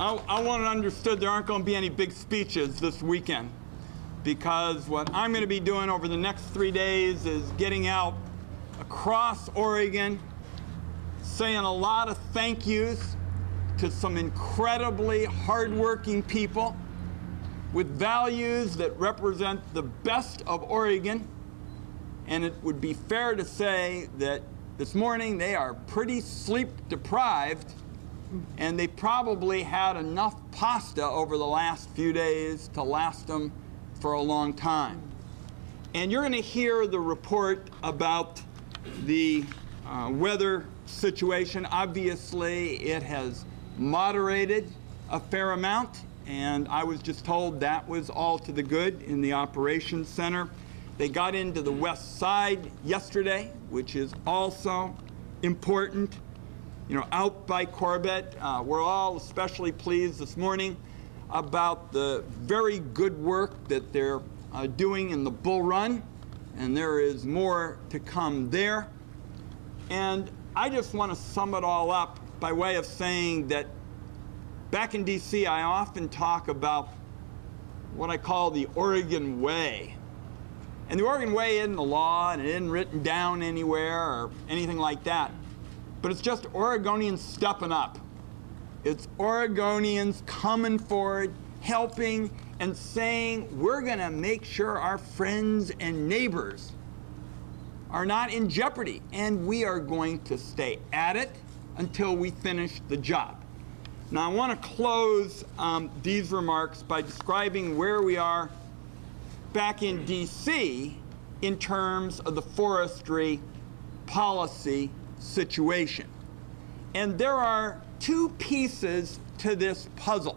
I want it understood there aren't going to be any big speeches this weekend, because what I'm going to be doing over the next 3 days is getting out across Oregon, saying a lot of thank yous to some incredibly hardworking people with values that represent the best of Oregon. And it would be fair to say that this morning they are pretty sleep deprived, and they probably had enough pasta over the last few days to last them for a long time. And you're going to hear the report about the weather situation. Obviously, it has moderated a fair amount, and I was just told that was all to the good in the operations center. They got into the west side yesterday, which is also important. You know, out by Corbett, we're all especially pleased this morning about the very good work that they're doing in the Bull Run, and there is more to come there. And I just want to sum it all up by way of saying that back in D.C. I often talk about what I call the Oregon Way. And the Oregon Way isn't a law, and it isn't written down anywhere or anything like that. But it's just Oregonians stepping up. It's Oregonians coming forward, helping, and saying, we're going to make sure our friends and neighbors are not in jeopardy. And we are going to stay at it until we finish the job. Now, I want to close these remarks by describing where we are back in D.C. in terms of the forestry policy situation. And there are two pieces to this puzzle.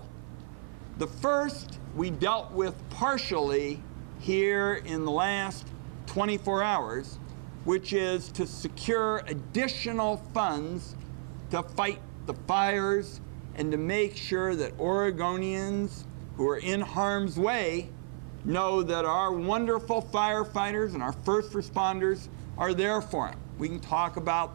The first we dealt with partially here in the last 24 hours, which is to secure additional funds to fight the fires and to make sure that Oregonians who are in harm's way know that our wonderful firefighters and our first responders are there for them. We can talk about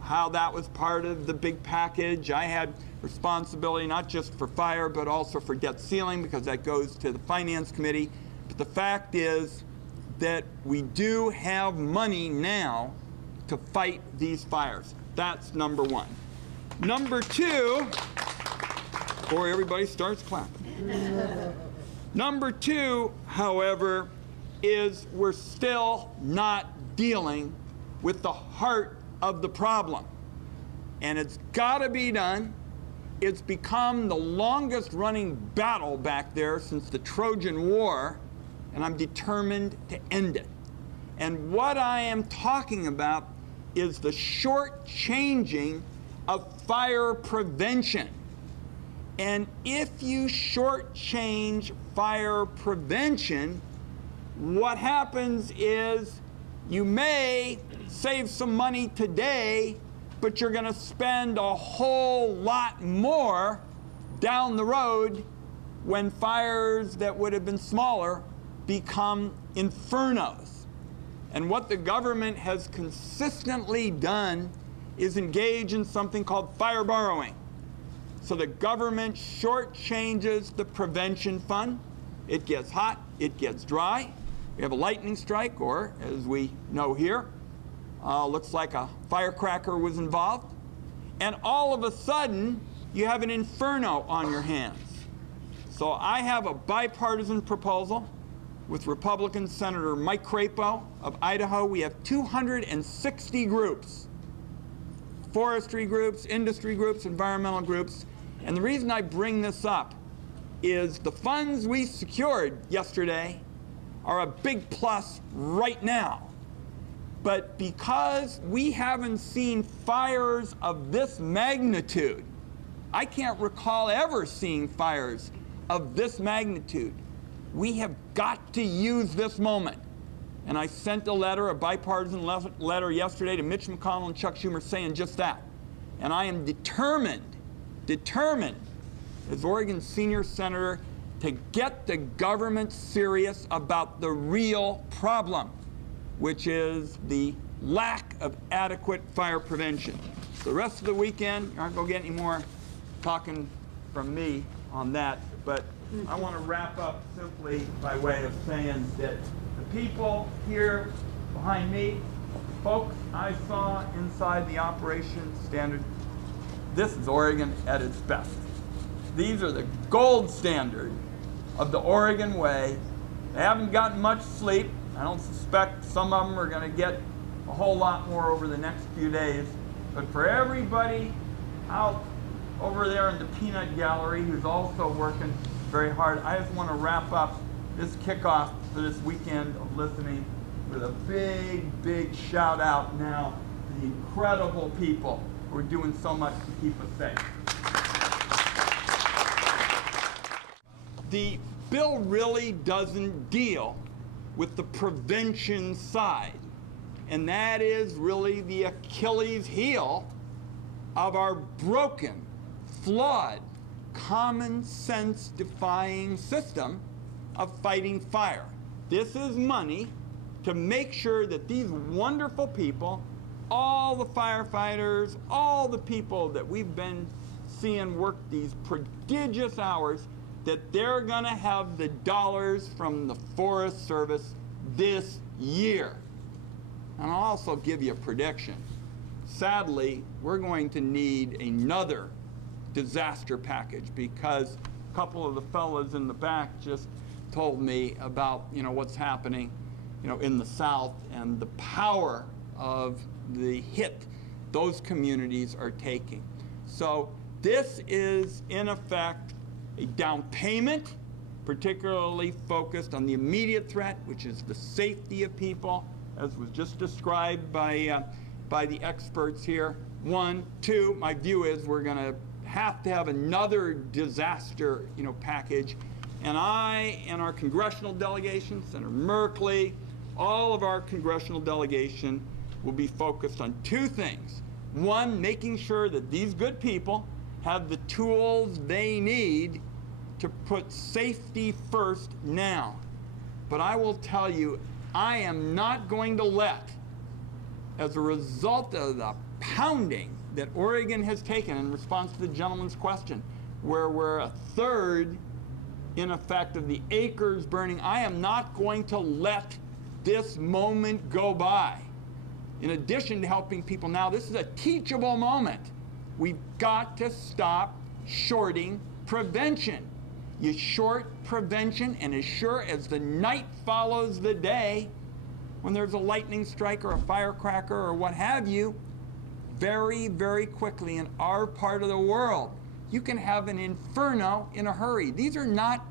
how that was part of the big package. I had responsibility not just for fire, but also for debt ceiling, because that goes to the Finance Committee. But the fact is that we do have money now to fight these fires. That's number one. Number two, before everybody starts clapping. Number two, however, is we're still not dealing with the heart of the problem. And it's got to be done. It's become the longest running battle back there since the Trojan War, and I'm determined to end it. And what I am talking about is the shortchanging of fire prevention. And if you shortchange fire prevention, what happens is you may save some money today, but you're going to spend a whole lot more down the road when fires that would have been smaller become infernos. And what the government has consistently done is engage in something called fire borrowing. So the government shortchanges the prevention fund. It gets hot, it gets dry. We have a lightning strike, or as we know here, looks like a firecracker was involved. And all of a sudden, you have an inferno on your hands. So I have a bipartisan proposal with Republican Senator Mike Crapo of Idaho. We have 260 groups, forestry groups, industry groups, environmental groups. And the reason I bring this up is the funds we secured yesterday are a big plus right now. But because we haven't seen fires of this magnitude, I can't recall ever seeing fires of this magnitude, we have got to use this moment. And I sent a letter, a bipartisan letter yesterday to Mitch McConnell and Chuck Schumer saying just that. And I am determined as Oregon's senior senator to get the government serious about the real problem, which is the lack of adequate fire prevention. The rest of the weekend, you aren't going to get any more talking from me on that, but I want to wrap up simply by way of saying that the people here behind me, folks I saw inside the Operation Standard, this is Oregon at its best. These are the gold standard of the Oregon way. They haven't gotten much sleep. I don't suspect some of them are going to get a whole lot more over the next few days. But for everybody out over there in the peanut gallery who's also working very hard, I just want to wrap up this kickoff for this weekend of listening with a big, big shout out now to the incredible people who are doing so much to keep us safe. The bill really doesn't deal with the prevention side, and that is really the Achilles heel of our broken, flawed, common sense defying system of fighting fire. This is money to make sure that these wonderful people, all the firefighters, all the people that we've been seeing work these prodigious hours, that they're going to have the dollars from the Forest Service this year. And I'll also give you a prediction. Sadly, we're going to need another disaster package, because a couple of the fellas in the back just told me about, what's happening, in the South and the power of the hit those communities are taking. So this is, in effect, a down payment, particularly focused on the immediate threat, which is the safety of people, as was just described by the experts here. 1, 2, my view is we're going to have another disaster, package. And I and our congressional delegation, Senator Merkley, all of our congressional delegation will be focused on 2 things. 1, making sure that these good people have the tools they need to put safety first now. But I will tell you, I am not going to let, as a result of the pounding that Oregon has taken in response to the gentleman's question, where we're 1/3, in effect, of the acres burning, I am not going to let this moment go by. In addition to helping people now, this is a teachable moment. We've got to stop shorting prevention. You short prevention, and as sure as the night follows the day, when there's a lightning strike or a firecracker or what have you, very, very quickly in our part of the world, you can have an inferno in a hurry. These are not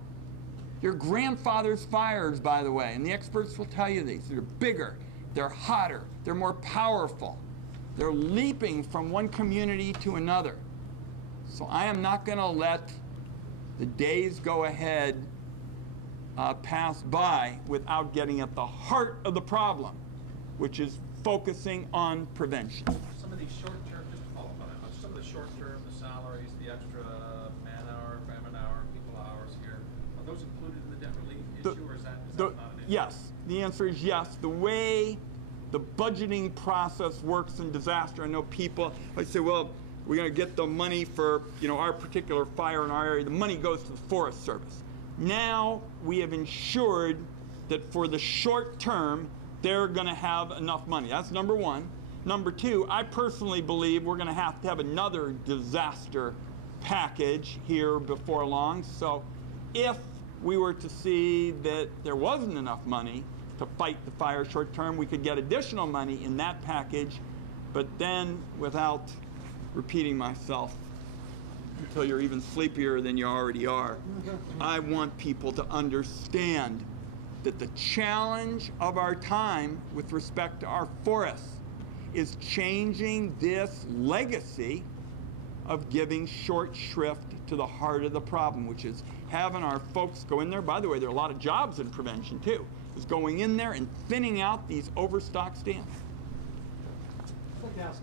your grandfather's fires, by the way, and the experts will tell you these. They're bigger, they're hotter, they're more powerful. They're leaping from one community to another. So I am not going to let the days go ahead pass by without getting at the heart of the problem, which is focusing on prevention. Some of these short-term, just to follow up on that, some of the short-term, the salaries, the extra man-hour, famine hour, people hours here, are those included in the debt relief issue, or is that not an issue? Yes, the answer is yes. The way the budgeting process works in disaster, I know people like say, well, we're going to get the money for our particular fire in our area. The money goes to the Forest Service. Now we have ensured that for the short term, they're going to have enough money. That's number 1. Number 2, I personally believe we're going to have another disaster package here before long. So if we were to see that there wasn't enough money to fight the fire short term, we could get additional money in that package. But then, without repeating myself until you're even sleepier than you already are, I want people to understand that the challenge of our time with respect to our forests is changing this legacy of giving short shrift to the heart of the problem, which is having our folks go in there. By the way, there are a lot of jobs in prevention too, is going in there and thinning out these overstocked stands. I'd like to ask